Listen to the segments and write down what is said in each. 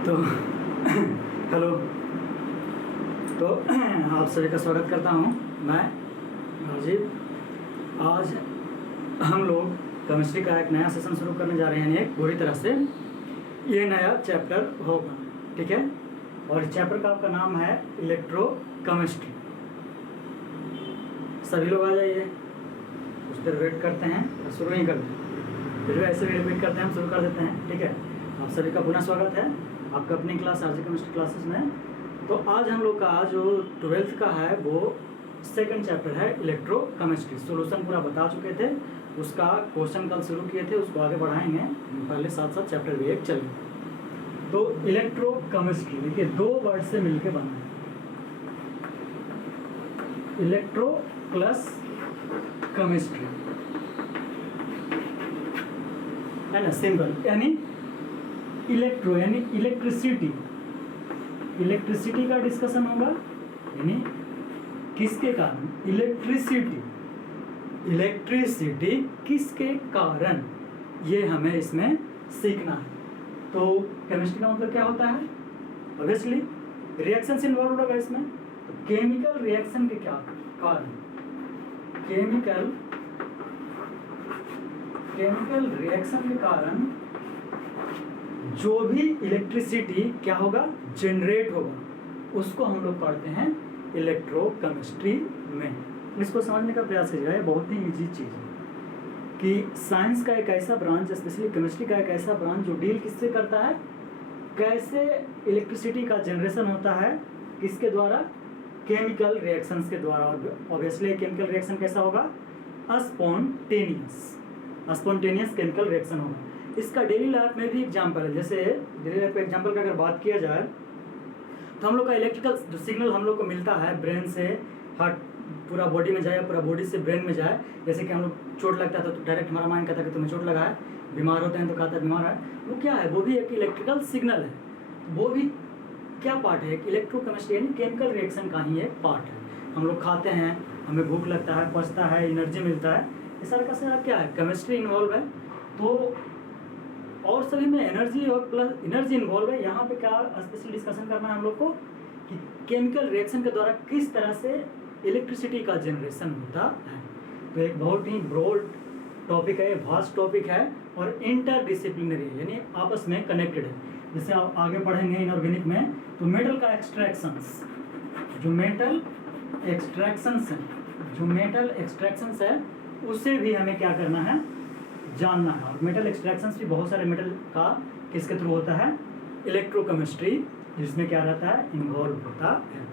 तो हेलो। तो आप सभी का स्वागत करता हूं मैं राजीव। आज हम लोग केमिस्ट्री का एक नया सेशन शुरू करने जा रहे हैं। एक पूरी तरह से ये नया चैप्टर होगा, ठीक है। और इस चैप्टर का आपका नाम है इलेक्ट्रोकेमिस्ट्री। सभी लोग आ जाइए, कुछ देर वेट करते हैं और शुरू ही करते हैं। फिर ऐसे वेट करते हैं, हम शुरू कर देते हैं, ठीक है। आप सभी का पुनः स्वागत है आपका अपनी क्लास आरजी केमिस्ट्री क्लासेस में। तो आज हम लोग का जो 12th का है वो सेकंड चैप्टर है इलेक्ट्रोकेमिस्ट्री। सॉल्यूशन पूरा बता चुके थे, उसका क्वेश्चन कल शुरू किए थे, उसको आगे बढ़ाएंगे। पहले साथ साथ चैप्टर भी एक चल रहा। तो इलेक्ट्रोकेमिस्ट्री देखिए दो वर्ड से मिलकर बना है, इलेक्ट्रो प्लस केमिस्ट्री, है ना, सिंपल। यानी इलेक्ट्रो यानी इलेक्ट्रिसिटी, इलेक्ट्रिसिटी का डिस्कशन होगा। यानी किसके कारण? इलेक्ट्रिसिटी, इलेक्ट्रिसिटी किसके कारण, ये हमें इसमें सीखना है। तो केमिस्ट्री का मतलब क्या होता है? ऑब्वियसली रिएक्शन से इन्वॉल्व होगा इसमें। तो केमिकल रिएक्शन के क्या कारण, केमिकल रिएक्शन के कारण जो भी इलेक्ट्रिसिटी क्या होगा, जनरेट होगा, उसको हम लोग पढ़ते हैं इलेक्ट्रोकेमिस्ट्री में। इसको समझने का प्रयास कीजिएगा, ये बहुत ही इजी चीज़ है कि साइंस का एक ऐसा ब्रांच, स्पेशली केमिस्ट्री का एक ऐसा ब्रांच जो डील किससे करता है, कैसे इलेक्ट्रिसिटी का जनरेशन होता है, किसके द्वारा? केमिकल रिएक्शंस के द्वारा। ऑब्वियसली केमिकल रिएक्शन कैसा होगा? स्पॉन्टेनियस केमिकल रिएक्शन होगा। इसका डेली लाइफ में भी एग्जाम्पल है। जैसे डेली लाइफ के एग्जाम्पल का अगर बात किया जाए तो हम लोग का इलेक्ट्रिकल जो सिग्नल हम लोग को मिलता है ब्रेन से हार्ट पूरा बॉडी में जाए, पूरा बॉडी से ब्रेन में जाए। जैसे कि हम लोग चोट लगता है तो डायरेक्ट हमारा माइंड कहता है कि तुम्हें चोट लगा है, बीमार होते हैं तो कहता है बीमार है। वो क्या है? वो भी एक इलेक्ट्रिकल सिग्नल है। वो भी क्या पार्ट है? इलेक्ट्रोकेमिस्ट्री यानी केमिकल रिएक्शन का ही एक पार्ट है। हम लोग खाते हैं, हमें भूख लगता है, पचता है, एनर्जी मिलता है, ये सारा का सारा क्या है? केमिस्ट्री इन्वॉल्व है। तो और सभी में एनर्जी और प्लस एनर्जी इन्वॉल्व है। यहाँ पे क्या स्पेशल डिस्कशन करना है हम लोग को कि केमिकल रिएक्शन के द्वारा किस तरह से इलेक्ट्रिसिटी का जनरेशन होता है। तो एक बहुत ही ब्रॉड टॉपिक है, वास्ट टॉपिक है और इंटरडिसिप्लिनरी है, यानी आपस में कनेक्टेड है। जैसे आप आगे पढ़ेंगे इनऑर्गेनिक में तो मेटल का एक्सट्रैक्शंस, जो मेटल एक्सट्रैक्शंस है उसे भी हमें क्या करना है, जानना है। और मेटल एक्सट्रैक्शंस भी बहुत सारे मेटल का किसके थ्रू होता है? इलेक्ट्रोकेमिस्ट्री, जिसमें क्या रहता है? इन्वॉल्व होता है,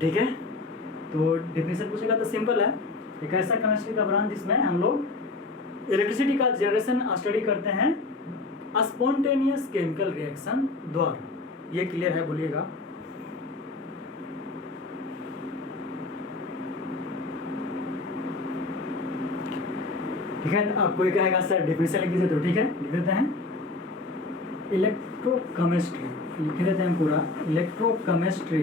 ठीक है। तो डेफिनेशन पूछेगा तो सिंपल है, एक ऐसा केमिस्ट्री का ब्रांच जिसमें हम लोग इलेक्ट्रिसिटी का जनरेशन स्टडी करते हैं स्पॉन्टेनियस केमिकल रिएक्शन द्वारा। ये क्लियर है? बोलिएगा। ठीक है। आप कोई कहेगा सर डेफिनेशन लिख दीजिए, तो ठीक है लिख देते हैं। इलेक्ट्रोकेमिस्ट्री लिख देते हैं पूरा। Electrochemistry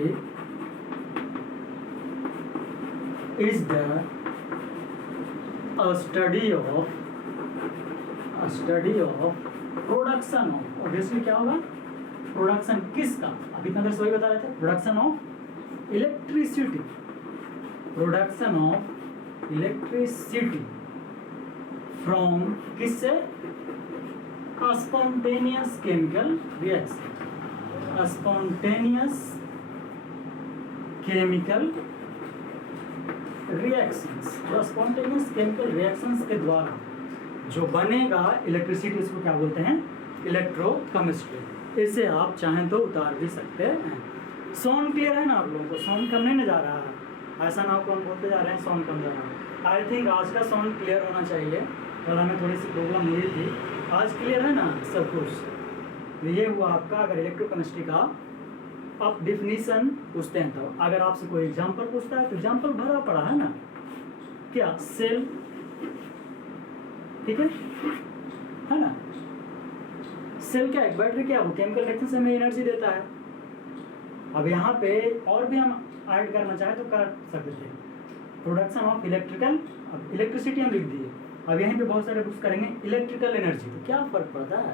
is the study of production of, obviously क्या होगा? प्रोडक्शन किसका? अभी इतना देर से वही बता रहे थे, production of electricity, production of electricity from किससे? Spontaneous chemical reaction, spontaneous chemical reactions. जो स्पॉन्टेनियस केमिकल रिएक्शंस के द्वारा जो बनेगा इलेक्ट्रिसिटी, उसको क्या बोलते हैं? इलेक्ट्रोकेमिस्ट्री। इसे आप चाहें तो उतार भी सकते हैं। साउंड क्लियर है ना आप लोगों को? साउंड कम नहीं जा रहा है? ऐसा ना हो कि हम बोलते जा रहे हैं साउंड कम जा रहा है। आई थिंक आज का साउंड क्लियर होना चाहिए। कल हमें थोड़ी सी प्रॉब्लम हुई थी, आज क्लियर है ना सब कुछ? ये हुआ आपका। अगर इलेक्ट्रोकेमिस्ट्री का आप डिफिनीशन पूछते हैं तो अगर आपसे कोई एग्जांपल पूछता है तो एग्जांपल भरा पड़ा है ना, क्या? सेल, ठीक है ना। सेल क्या है? बैटरी क्या है? वो केमिकल रिएक्शन से हमें एनर्जी देता है। अब यहाँ पे और भी हम ऐड करना चाहें तो कर सकते थे। प्रोडक्शन ऑफ इलेक्ट्रिकल, अब इलेक्ट्रिसिटी हम लिख दिए। अब यहीं पे बहुत सारे बुक्स करेंगे इलेक्ट्रिकल एनर्जी, तो क्या फर्क पड़ता है?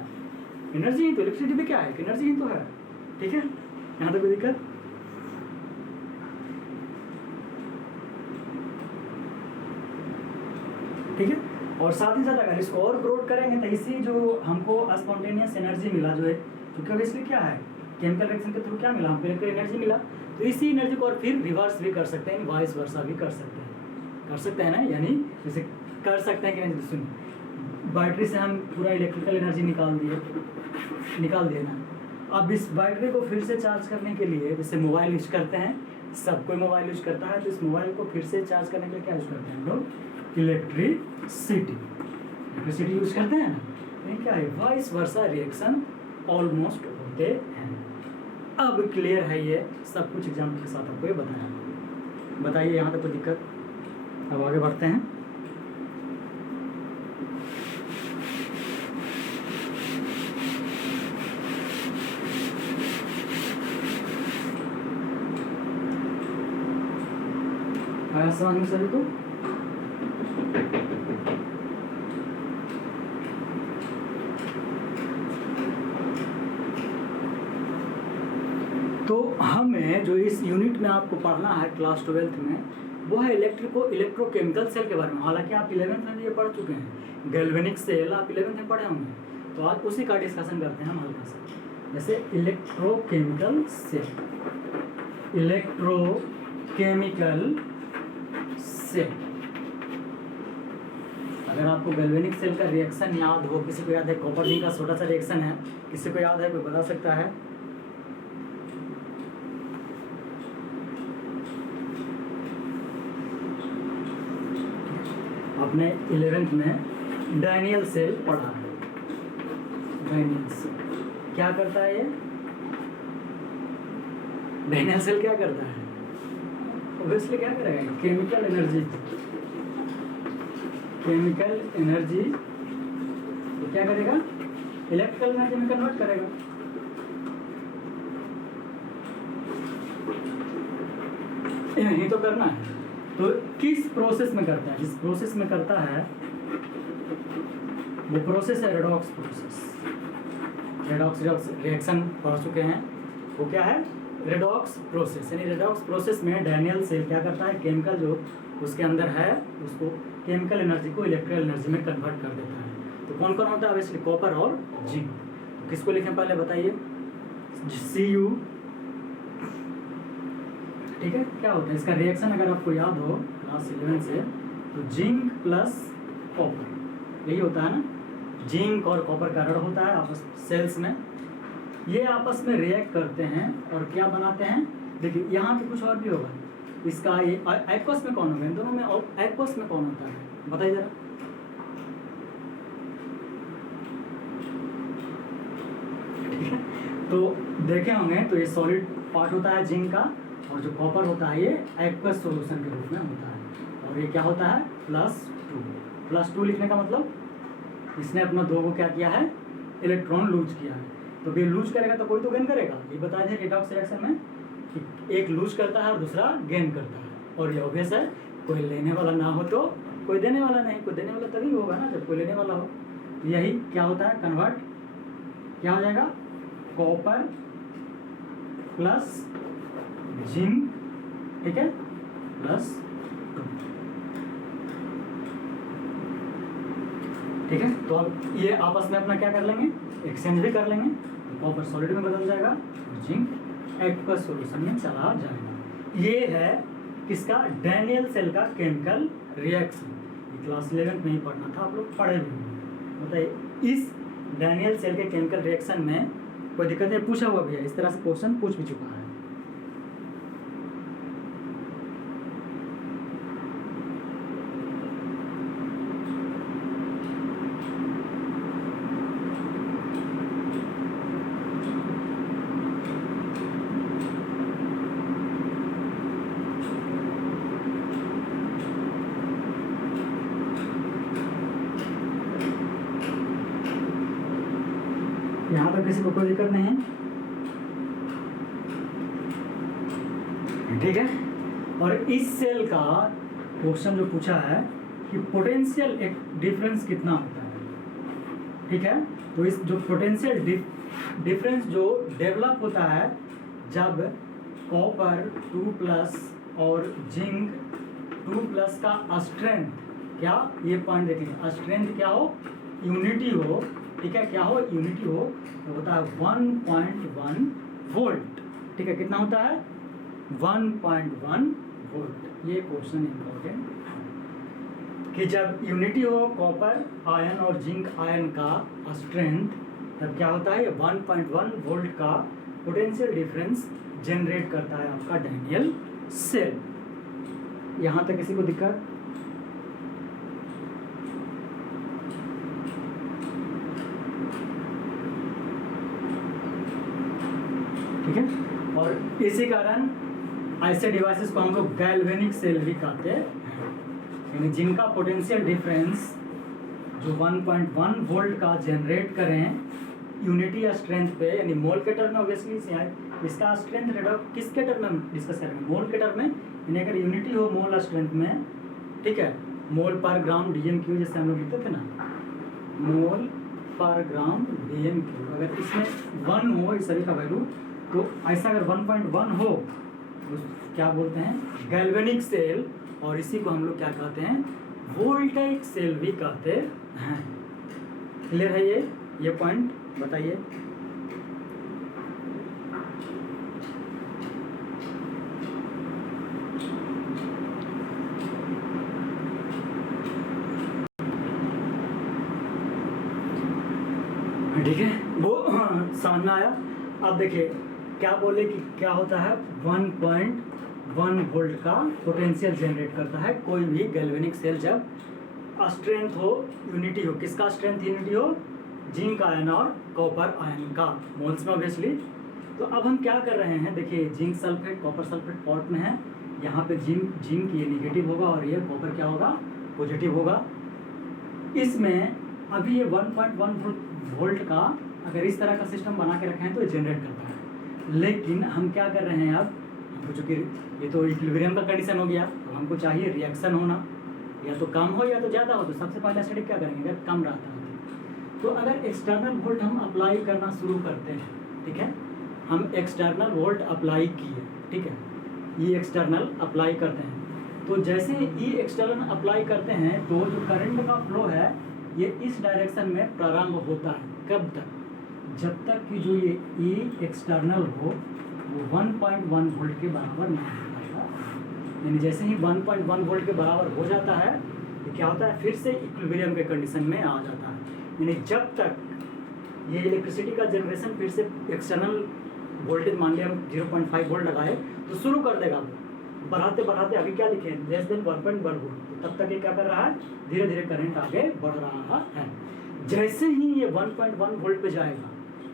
एनर्जी ही तो, इलेक्ट्रिसिटी भी क्या है, एनर्जी ही तो है। ठीक है, यहाँ तक कोई दिक्कत? ठीक है, और साथ ही साथ अगर इसको और ग्रोथ करेंगे तो इसी जो हमको स्पॉन्टेनियस एनर्जी मिला जो है, क्योंकि अब इसलिए क्या है, केमिकल रिएक्शन के थ्रू क्या मिला, हमको इलेक्ट्रिकल एनर्जी मिला, तो इसी एनर्जी को और फिर रिवर्स भी कर सकते हैं, वाइस वर्सा भी कर सकते हैं ना, यानी जैसे कर सकते हैं कि नहीं, सुनिए बैटरी से हम पूरा इलेक्ट्रिकल एनर्जी निकाल दिए ना, अब इस बैटरी को फिर से चार्ज करने के लिए, जैसे मोबाइल यूज करते हैं, सब कोई मोबाइल यूज करता है, तो इस मोबाइल को फिर से चार्ज करने के लिए क्या यूज करते हैं हम लोग, इलेक्ट्रिसिटी यूज करते हैं ना। ये क्या है, वाइस वर्सा रिएक्शन ऑलमोस्ट होते हैं। अब क्लियर है ये सब कुछ एग्जाम्पल के साथ आपको ये बताइए यहाँ तक कोई दिक्कत? अब आगे बढ़ते हैं। आया समझ में सभी को? तो हमें जो इस यूनिट में आपको पढ़ना है क्लास 12th में, वो है इलेक्ट्रोकेमिकल सेल के बारे में। हालांकि आप 11th में भी ये पढ़ चुके हैं, गैल्वेनिक सेल आप 11th में पढ़े होंगे, तो आज उसी का डिस्कशन करते हैं हम हल्का सा। जैसे इलेक्ट्रोकेमिकल सेल अगर आपको गैल्वेनिक सेल का रिएक्शन याद हो, किसी को याद है, कॉपर जिंक का छोटा सा रिएक्शन है, किसी को याद है, कोई बता सकता है? आपने 11th में डैनियल सेल पढ़ा है। डैनियल सेल क्या करता है? ये डैनियल सेल क्या करता है? ऑब्वियसली क्या करेगा, केमिकल एनर्जी तो क्या करेगा, इलेक्ट्रिकल एनर्जी में कन्वर्ट करेगा। यही तो करना है। तो किस प्रोसेस में करता है? जिस प्रोसेस में करता है वो प्रोसेस है रेडॉक्स प्रोसेस। रेडॉक्स रिएक्शन पढ़ चुके हैं, वो क्या है, रेडॉक्स प्रोसेस। यानी रेडॉक्स प्रोसेस में डैनियल सेल क्या करता है, केमिकल जो उसके अंदर है उसको, केमिकल एनर्जी को इलेक्ट्रिकल एनर्जी में कन्वर्ट कर देता है। तो कौन कौन होता है? ऑब्वियसली कॉपर और जिंक। तो किसको लिखें पहले बताइए? Cu। ठीक है, क्या होता है इसका रिएक्शन अगर आपको याद हो क्लास 11 से, तो जिंक प्लस कॉपर, यही होता है ना। जिंक और कॉपर का रड़ होता है आपस सेल्स में, ये आपस में रिएक्ट करते हैं और क्या बनाते हैं। देखिए यहाँ पे कुछ और भी होगा, इसका ये एक्वस में कौन होगा, इन दोनों में एक्वस में कौन होता है बताइए जरा। ठीक है, तो देखे होंगे तो ये सॉलिड पार्ट होता है जिंक का, और जो कॉपर होता है ये एक्वस सॉल्यूशन के रूप में होता है, और ये क्या होता है +2 लिखने का मतलब इसने अपना 2 को क्या किया है, इलेक्ट्रॉन लूज किया है। तो ये लूज करेगा तो कोई तो गेन करेगा, ये बताया था रेडॉक्स रिएक्शन में कि एक लूज करता है और दूसरा गेन करता है। और ये ऑब्वियस है, कोई लेने वाला ना हो तो कोई देने वाला नहीं, कोई देने वाला तभी होगा ना जब कोई लेने वाला हो। यही क्या होता है, कन्वर्ट क्या हो जाएगा, कॉपर प्लस जिंक, ठीक है, +2। ठीक है, तो अब ये आपस में अपना क्या कर लेंगे, एक्सचेंज भी कर लेंगे। कॉपर सॉलिड में बदल जाएगा और जिंक एक्वस सॉल्यूशन में चला जाएगा। ये है किसका, डैनियल सेल का केमिकल रिएक्शन। ये क्लास 11 में ही पढ़ना था, आप लोग पढ़े भी होंगे। बताइए इस डैनियल सेल के केमिकल रिएक्शन में कोई दिक्कत नहीं, पूछा हुआ भी है, इस तरह से क्वेश्चन पूछ भी चुका है। यहाँ पर किसी को कोई दिक्कत नहीं है? ठीक है, और इस सेल का क्वेश्चन जो पूछा है कि पोटेंशियल एक डिफरेंस कितना होता है, ठीक है। तो इस जो पोटेंशियल डिफरेंस जो डेवलप होता है जब कॉपर 2+ और जिंक 2+ का स्ट्रेंथ, क्या ये पॉइंट देखिए, स्ट्रेंथ क्या हो, यूनिटी हो, ठीक है, क्या हो, यूनिटी हो, तो होता है 1.1 वोल्ट, ठीक है। कितना होता है, 1.1 वोल्ट। ये क्वेश्चन इंपॉर्टेंट कि जब यूनिटी हो कॉपर आयन और जिंक आयन का स्ट्रेंथ, तब क्या होता है, 1.1 वोल्ट का पोटेंशियल डिफरेंस जनरेट करता है आपका डैनियल सेल। यहाँ तक किसी को दिक्कत? ठीक है। और इसी कारण ऐसे डिवाइसेस को हम लोग गैल्वेनिक सेल भी कहते हैं, यानी जिनका पोटेंशियल डिफरेंस जो 1.1 वोल्ट का जनरेट करें यूनिटी या स्ट्रेंथ पे, यानी मोल के टर्म में ऑब्वियसली इसका स्ट्रेंथ रेट किसके टर्म में डिस्कस करेंगे, मोल के टर्म में, यानी अगर यूनिटी हो मोल और स्ट्रेंथ में, ठीक है, मोल पर ग्राम DMQ जैसे हम लोग लिखते थे ना, मोल पर ग्राम DMQ, अगर इसमें 1 हो इस सभी का वैल्यू, तो ऐसा अगर 1.1 हो तो क्या बोलते हैं, गैल्वेनिक सेल, और इसी को हम लोग क्या कहते हैं, वोल्टेइक सेल भी कहते हैं। क्लियर है ये पॉइंट बताइए। ठीक है, वो समझ में आया। अब देखिए क्या बोले कि क्या होता है, 1.1 वोल्ट का पोटेंशियल जनरेट करता है कोई भी गैल्वेनिक सेल जब स्ट्रेंथ हो यूनिटी हो, किसका स्ट्रेंथ यूनिटी हो, जिंक आयन और कॉपर आयन का, मोल्स में ऑब्वियसली। तो अब हम क्या कर रहे हैं, देखिए zinc sulphate copper sulphate pot में है, यहाँ पे जिंक ये निगेटिव होगा और ये कॉपर क्या होगा, पॉजिटिव होगा। इसमें अभी ये 1.1 वोल्ट का अगर इस तरह का सिस्टम बना के रखे हैं तो ये जनरेट करता है, लेकिन हम क्या कर रहे हैं, अब हमको चूँकि ये तो इक्विलिब्रियम का कंडीशन हो गया, तो हमको चाहिए रिएक्शन होना, या तो कम हो या तो ज़्यादा हो, तो सबसे पहले स्टडी क्या करेंगे, अगर कम रहता है तो अगर एक्सटर्नल वोल्ट हम अप्लाई करना शुरू करते हैं, ठीक है, हम एक्सटर्नल वोल्ट अप्लाई किए, ठीक है, ये एक्सटर्नल अप्लाई करते हैं, तो जैसे ई एक्सटर्नल अप्लाई करते हैं तो जो करंट का फ्लो है ये इस डायरेक्शन में प्रारंभ होता है, कब तक, जब तक कि जो ये ई एक्सटर्नल हो वो 1.1 वोल्ट के बराबर नहीं हो पाएगा, यानी जैसे ही 1.1 वोल्ट के बराबर हो जाता है तो क्या होता है, फिर से इक्विलिब्रियम के कंडीशन में आ जाता है, यानी जब तक ये इलेक्ट्रिसिटी का जनरेशन फिर से एक्सटर्नल वोल्टेज मान लिया हम 0.5 वोल्ट लगाए तो शुरू कर देगा वो, बढ़ाते बढ़ाते अभी क्या लिखे, लेस देन 1.1 वोल्ट, तो तब तक ये क्या कर रहा है, धीरे धीरे करंट आगे बढ़ रहा है। जैसे ही ये 1.1 वोल्ट पे जाएगा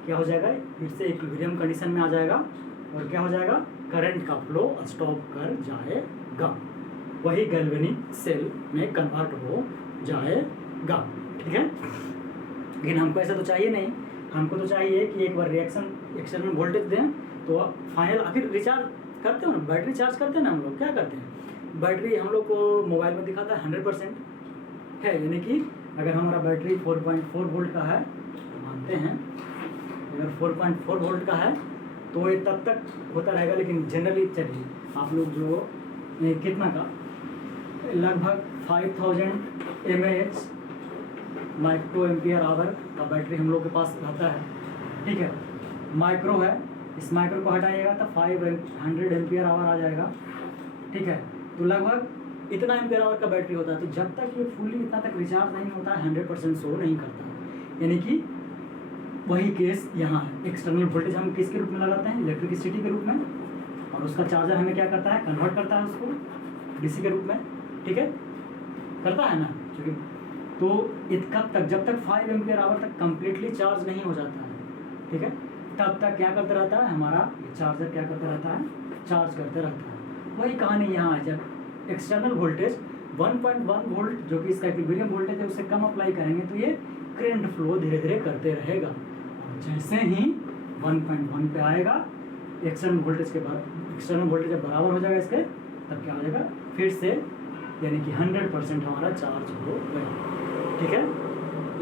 क्या हो जाएगा, फिर से इक्विलिब्रियम कंडीशन में आ जाएगा और क्या हो जाएगा, करंट का फ्लो स्टॉप कर जाएगा, वही गैल्वेनिक सेल में कन्वर्ट हो जाएगा, ठीक है। लेकिन हमको ऐसा तो चाहिए नहीं, हमको तो चाहिए कि एक बार रिएक्शन एक्सटर्नल वोल्टेज दें तो फाइनल, आखिर रिचार्ज करते हो ना, बैटरी चार्ज करते हैं ना हम लोग, क्या करते हैं, बैटरी हम लोग को मोबाइल में दिखाता है 100% है, यानी कि अगर हमारा बैटरी 4.4 वोल्ट का है तो मानते हैं अगर 4.4 वोल्ट का है तो ये तब तक होता रहेगा, लेकिन जनरली चलिए आप लोग जो कितना का लगभग 5000 mAh माइक्रो एम्पियर आवर का बैटरी हम लोग के पास रहता है, ठीक है, माइक्रो है, इस माइक्रो को हटाइएगा तो 500 एम्पियर आवर आ जाएगा, ठीक है, तो लगभग इतना एम्पियर आवर का बैटरी होता है। तो जब तक ये फुली इतना तक रिचार्ज नहीं होता है 100% शो नहीं करता, यानी कि वही केस यहाँ है, एक्सटर्नल वोल्टेज हम किसके रूप में लगाते हैं, इलेक्ट्रिसिटी के रूप में, और उसका चार्जर हमें क्या करता है, कन्वर्ट करता है उसको डीसी के रूप में, ठीक है, करता है ना, क्योंकि तो कब तक, जब तक 5 एम्पियर आवर तक कम्प्लीटली चार्ज नहीं हो जाता है, ठीक है, तब तक क्या करता रहता है, हमारा चार्जर क्या करता रहता है, चार्ज करते रहता है। वही कहानी यहाँ है, जब एक्सटर्नल वोल्टेज 1.1 वोल्ट जो कि इसका इक्विलिब्रियम वोल्टेज है उससे कम अप्लाई करेंगे तो ये करंट फ्लो धीरे धीरे करते रहेगा, और जैसे ही 1.1 पे आएगा एक्सटर्नल वोल्टेज जब बराबर हो जाएगा इसके, तब क्या हो जाएगा, फिर से यानी कि 100% हमारा चार्ज हो गया, ठीक है।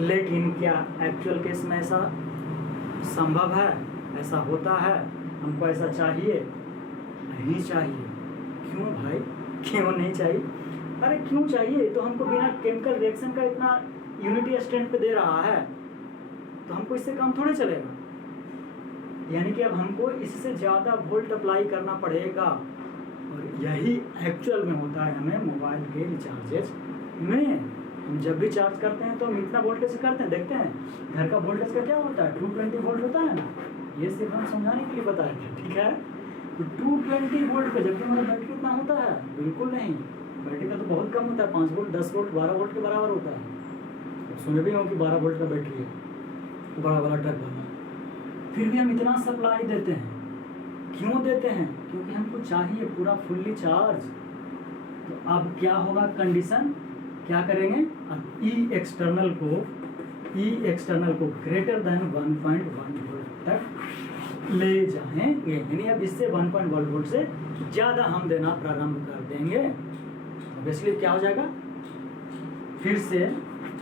लेकिन क्या एक्चुअल केस में ऐसा संभव है, ऐसा होता है? हमको ऐसा चाहिए? नहीं चाहिए। क्यों भाई, क्यों नहीं चाहिए? अरे क्यों चाहिए? तो हमको बिना केमिकल रिएक्शन का इतना यूनिटी स्ट्रेंथ पे दे रहा है, तो हमको इससे काम थोड़े चलेगा। यानी कि अब हमको इससे ज़्यादा वोल्ट अप्लाई करना पड़ेगा, और यही एक्चुअल में होता है हमें मोबाइल के रिचार्जेज में। हम जब भी चार्ज करते हैं तो हम इतना वोल्टेज से करते हैं, देखते हैं घर का वोल्टेज का क्या होता है, 220 वोल्ट होता है ना। ये सिर्फ हम समझाने के लिए बताया था, ठीक है। तो 220 वोल्ट पे, जबकि हमारा बैटरी कितना होता है, बिल्कुल नहीं, बैटरी का तो बहुत कम होता है, 5 वोल्ट, 10 वोल्ट, 12 वोल्ट के बराबर होता है। सुने भी हो कि 12 वोल्ट का बैटरी है, बड़ा वाला ट्रक वाला, फिर भी हम इतना सप्लाई देते हैं। क्यों देते हैं? क्योंकि हमको चाहिए पूरा फुल्ली चार्ज। तो अब क्या होगा कंडीशन, क्या करेंगे, अब ई एक्सटर्नल को ग्रेटर देन 1.1 वोल्ट तक ले जाएंगे। यानी अब इससे 1.1 वोल्ट से ज़्यादा हम देना प्रारंभ कर देंगे, ऑब्वियसली क्या हो जाएगा, फिर से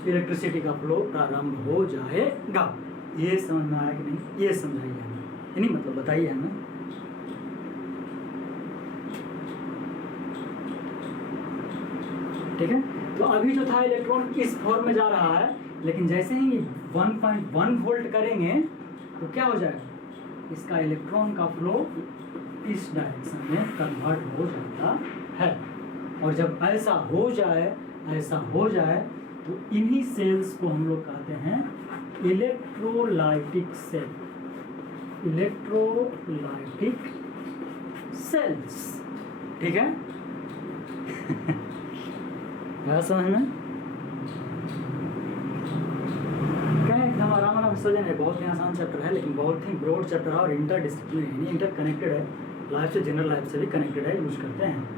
इलेक्ट्रिसिटी का फ्लो प्रारंभ हो जाएगा। ये समझ में आया कि नहीं, ये समझाइए हमें, यानी मतलब बताइए हमें। ठीक है, तो अभी जो था इलेक्ट्रॉन इस फॉर्म में जा रहा है, लेकिन जैसे ही 1.1 वोल्ट करेंगे तो क्या हो जाएगा, इसका इलेक्ट्रॉन का फ्लो इस डायरेक्शन में कन्वर्ट हो जाता है। और जब ऐसा हो जाए तो इन्हीं सेल्स को हम लोग कहते हैं इलेक्ट्रोलाइटिक सेल्स। ठीक है क्या समझ में? क्या एकदम आराम से समझे, बहुत ही आसान चैप्टर है, लेकिन बहुत ही ब्रॉड चैप्टर है और इंटरडिसिप्लिनरी यानी इंटरकनेक्टेड है, लाइफ से जनरल लाइफ से भी कनेक्टेड है, यूज करते हैं।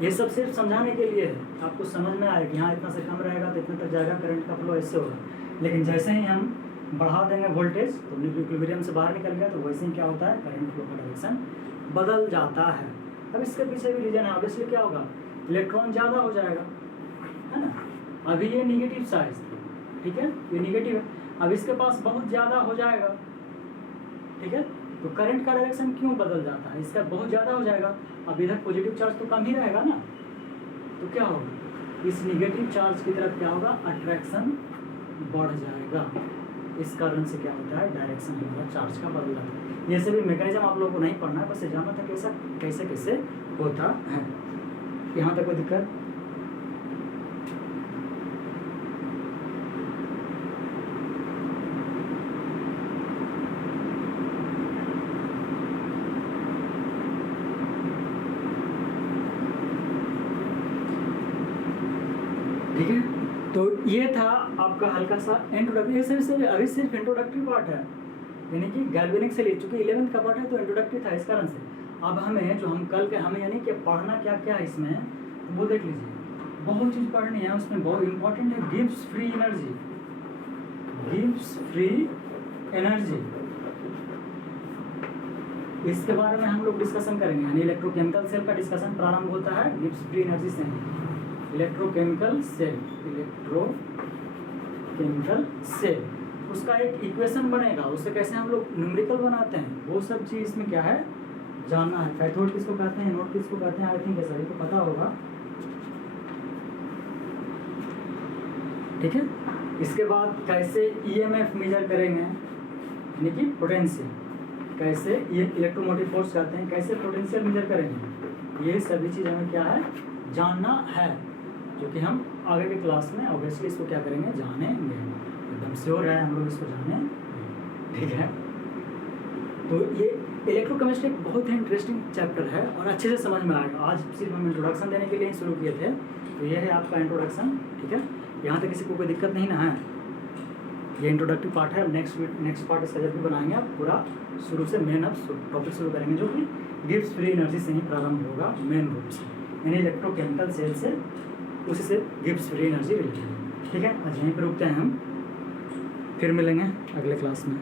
ये सब सिर्फ समझाने के लिए है, आपको समझ में आए कि हाँ इतना से कम रहेगा तो इतना तक जाएगा, करंट का फ्लो ऐसे होगा। लेकिन जैसे ही हम बढ़ा देंगे वोल्टेज तो इक्विलिब्रियम से बाहर निकल गया, तो वैसे ही क्या होता है, करंट फ्लो का डायरेक्शन बदल जाता है। अब इसके पीछे भी रीजन है, ऑब्वियसली क्या होगा, इलेक्ट्रॉन ज़्यादा हो जाएगा, है ना। अभी ये निगेटिव चार्ज था, ठीक है, ये निगेटिव है, अब इसके पास बहुत ज़्यादा हो जाएगा, ठीक है, तो करंट का डायरेक्शन क्यों बदल जाता है, इसका बहुत ज़्यादा हो जाएगा। अब इधर पॉजिटिव चार्ज तो कम ही रहेगा ना, तो क्या होगा, इस निगेटिव चार्ज की तरफ क्या होगा, अट्रैक्शन बढ़ जाएगा। इस कारण से क्या होता है, डायरेक्शन हमारा चार्ज का बदल जाता है। ये सभी मैकेनिज्म आप लोगों को नहीं पढ़ना है, बस ये जानना था कैसा कैसे कैसे होता है। यहाँ तक कोई दिक्कत? ठीक है, तो ये था आपका हल्का सा इंट्रोडक्टरी। अभी सिर्फ इंट्रोडक्टरी पार्ट है, यानी कि गैल्वेनिक से ले चुके 11th का पार्ट है, तो इंट्रोडक्टरी था इस कारण से। अब हमें जो हम कल के हमें यानी कि पढ़ना क्या क्या है इसमें, तो वो देख लीजिए, बहुत चीज़ पढ़नी है उसमें, बहुत इंपॉर्टेंट है। गिब्स फ्री एनर्जी, इसके बारे में हम लोग डिस्कशन करेंगे, यानी इलेक्ट्रोकेमिकल सेल का डिस्कशन प्रारंभ होता है गिब्स फ्री एनर्जी से। इलेक्ट्रोकेमिकल सेल, उसका एक इक्वेशन बनेगा, उससे कैसे हम लोग न्यूमेरिकल बनाते हैं, वो सब चीज़ इसमें क्या है जानना है। कैथोड किसको कहते हैं, एनोड किसको कहते हैं, आई थिंक सभी को पता होगा, ठीक है। इसके बाद कैसे ईएमएफ मेजर करेंगे, यानी कि पोटेंशियल, कैसे ये इलेक्ट्रोमोटिव फोर्स कहते हैं, कैसे पोटेंशियल मेजर करेंगे, ये सभी चीज़ हमें क्या है जानना है, जो कि हम आगे के क्लास में ऑब्वियसली इसको क्या करेंगे जानेंगे, एकदम श्योर है हम लोग इसको जाने, ठीक है। तो ये इलेक्ट्रोकेमिस्ट्री एक बहुत ही इंटरेस्टिंग चैप्टर है और अच्छे से समझ में आएगा। आज सिर्फ हम इंट्रोडक्शन देने के लिए शुरू किए थे, तो ये है आपका इंट्रोडक्शन, ठीक है। यहाँ तक किसी को कोई दिक्कत नहीं ना है, ये इंट्रोडक्टिव पार्ट है। नेक्स्ट पार्ट इसका जब भी बनाएंगे आप पूरा शुरू से मेन अब टॉपिक शुरू करेंगे, जो कि गिब्स फ्री एनर्जी से ही प्रारंभ होगा मेन रूप से, यानी इलेक्ट्रोकेमिकल सेल से, उसी से गिब्स फ्री एनर्जी रिलेटेड, ठीक है। आज यहीं पर रुकते हैं हम, फिर मिलेंगे अगले क्लास में।